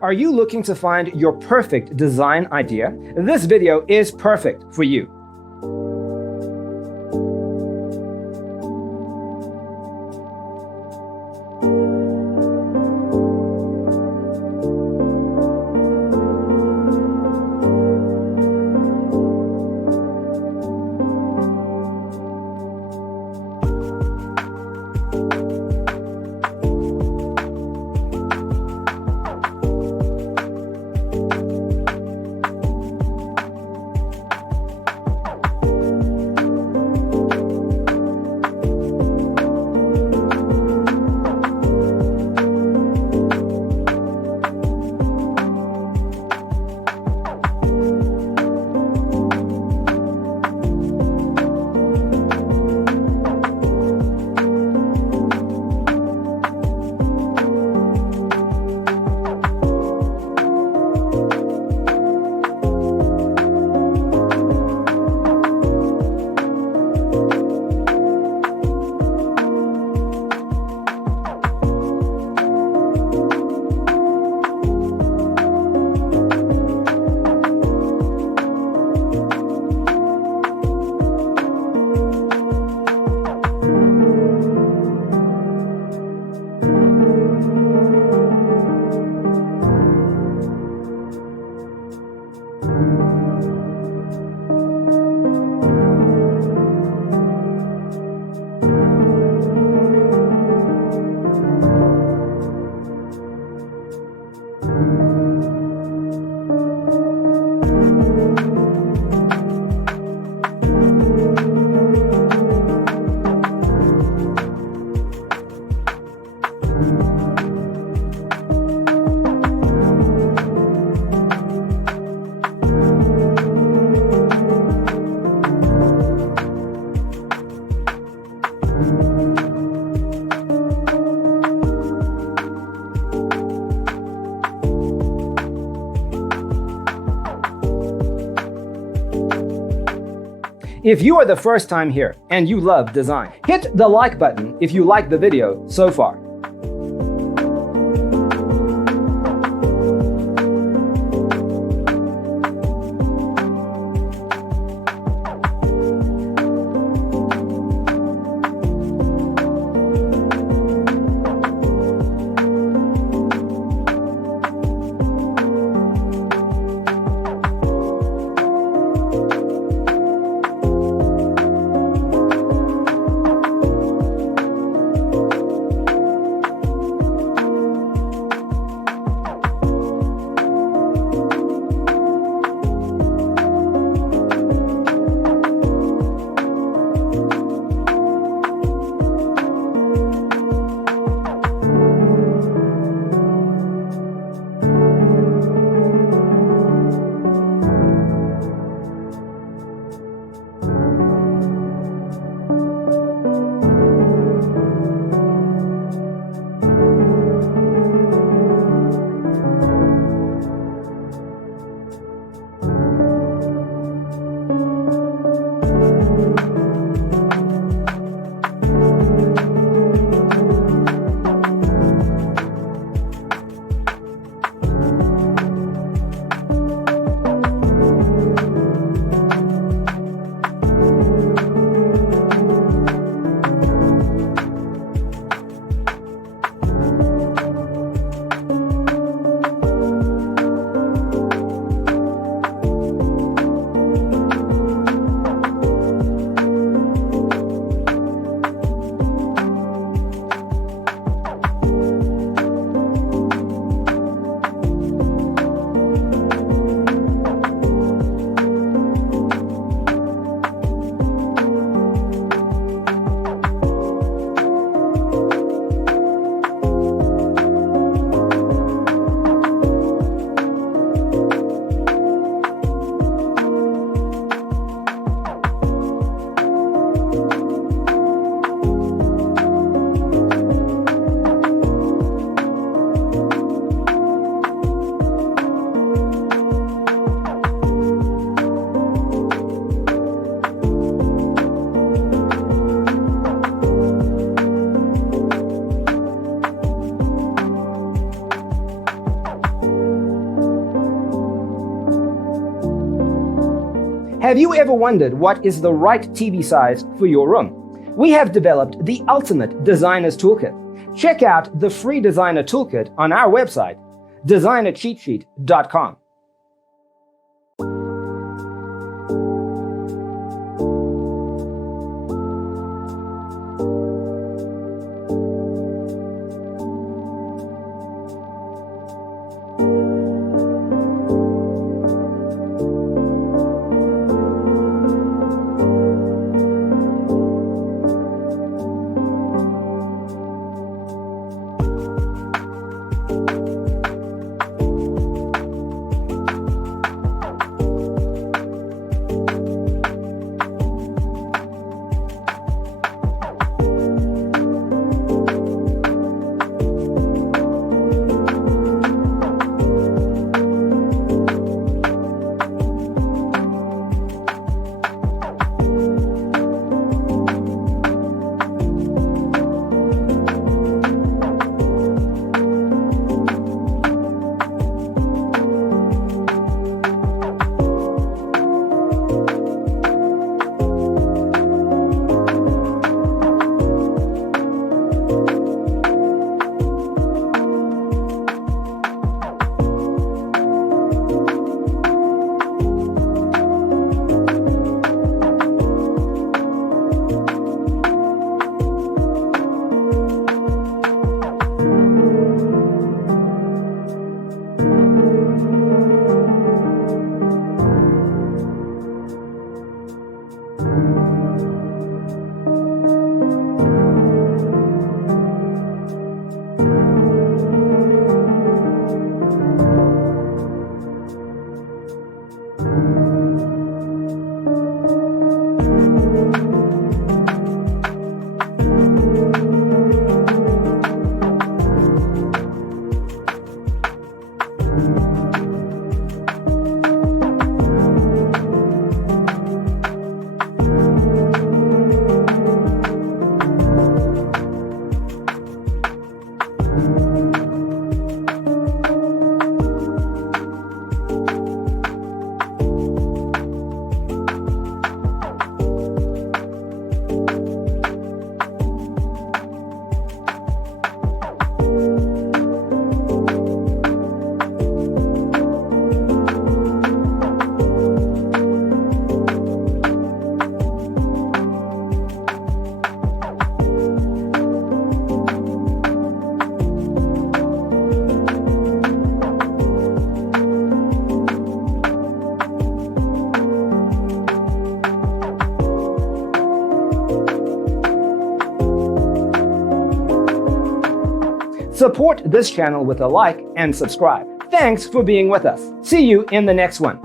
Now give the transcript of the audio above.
Are you looking to find your perfect design idea? This video is perfect for you. If you are the first time here and you love design, hit the like button if you like the video so far. Have you ever wondered what is the right TV size for your room? We have developed the ultimate designer's toolkit. Check out the free designer toolkit on our website, designercheatsheet.com. Support this channel with a like and subscribe. Thanks for being with us. See you in the next one.